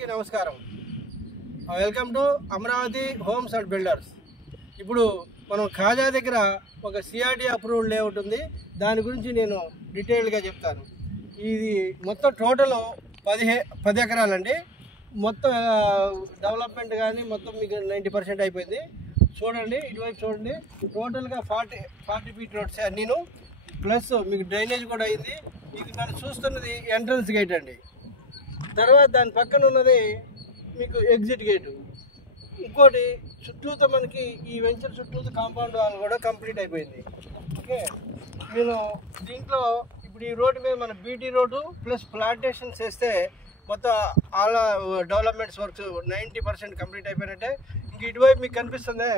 నమస్కారం, welcome to Amaravati homes and builders. ఇప్పుడు మనం ఖాజా దగ్గర ఒక సిఆర్టీ అప్రూవ్డ్ లేఅవుట్ ఉంది. దాని గురించి నేను డీటెయిల్గా చెప్తాను. ఇది మొత్తం టోటల్ 10 ఎకరాలండి. మొత్తం డెవలప్మెంట్ కానీ మొత్తం మీకు 90% అయిపోయింది. చూడండి, ఇటువైపు చూడండి. టోటల్గా 40 ఫీట్ రోడ్స్ నేను ప్లస్ మీకు డ్రైనేజ్ కూడా అయింది. ఇది మనం చూస్తున్నది ఎంట్రన్స్ గేట్ అండి. తర్వాత దాని పక్కన ఉన్నది మీకు ఎగ్జిట్ గేటు. ఇంకోటి చుట్టూతో మనకి ఈ వెంచర్ చుట్టూతో కాంపౌండ్ వాల్ కూడా కంప్లీట్ అయిపోయింది. ఓకే, నేను దీంట్లో ఇప్పుడు ఈ రోడ్డు మీద మన బీటీ రోడ్డు ప్లస్ ప్లాంటేషన్స్ వేస్తే మొత్తం ఆల్ డెవలప్మెంట్స్ వర్క్స్ 90% కంప్లీట్ అయిపోయినట్టే. ఇంక ఇటువైపు మీకు కనిపిస్తుంది,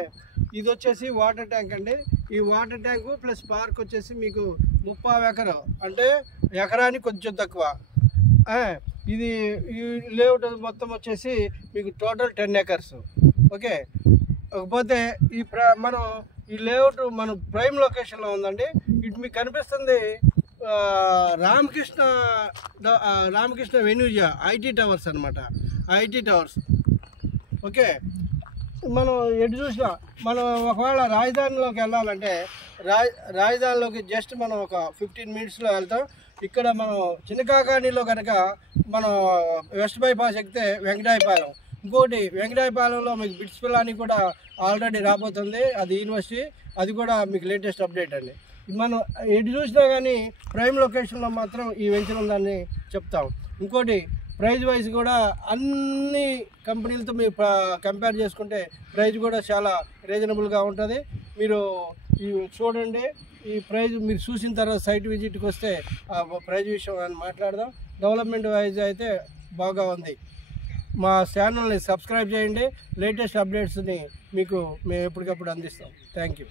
ఇది వచ్చేసి వాటర్ ట్యాంక్ అండి. ఈ వాటర్ ట్యాంకు ప్లస్ పార్క్ వచ్చేసి మీకు 30 ఎకరం, అంటే ఎకరానికి కొంచెం తక్కువ. ఇది ఈ లేఅవుట్ మొత్తం వచ్చేసి మీకు టోటల్ 10 ఎకర్స్. ఓకే, కాకపోతే మనం ఈ లేఅవుట్ మన ప్రైమ్ లొకేషన్లో ఉందండి. ఇటు మీకు కనిపిస్తుంది రామకృష్ణ వెన్యూజా ఐటీ టవర్స్ అనమాట, ఐటీ టవర్స్. ఓకే, మనం ఎటు చూసినా మనం ఒకవేళ రాజధానిలోకి వెళ్ళాలంటే రాజధానిలోకి జస్ట్ మనం ఒక 15 మినిట్స్లో వెళ్తాం. ఇక్కడ మనం చిన్నకాకాణిలో కనుక మనం వెస్ట్ బైపాస్ ఎక్కితే వెంకటాయపాలెం. ఇంకోటి వెంకటాయపాలెంలో మీకు బిట్స్ పిల్లాని కూడా ఆల్రెడీ రాబోతుంది, అది యూనివర్సిటీ. అది కూడా మీకు లేటెస్ట్ అప్డేట్ అండి. మనం ఎటు చూసినా కానీ ప్రైమ్ లొకేషన్లో మాత్రం ఈ వెంచర్ ఉందని చెప్తాం. ఇంకోటి ప్రైజ్ వైజ్ కూడా అన్ని కంపెనీలతో మీరు కంపేర్ చేసుకుంటే ప్రైజ్ కూడా చాలా రీజనబుల్గా ఉంటుంది. మీరు చూడండి, ఈ ప్రైజ్ మీరు చూసిన తర్వాత సైట్ విజిట్కి వస్తే ఆ ప్రైజ్ విషయం అని మాట్లాడదాం. డెవలప్మెంట్ వైజ్ అయితే బాగా ఉంది. మా ఛానల్ని సబ్స్క్రైబ్ చేయండి. లేటెస్ట్ అప్డేట్స్ని మీకు మేము ఎప్పటికప్పుడు అందిస్తాం. Thank you.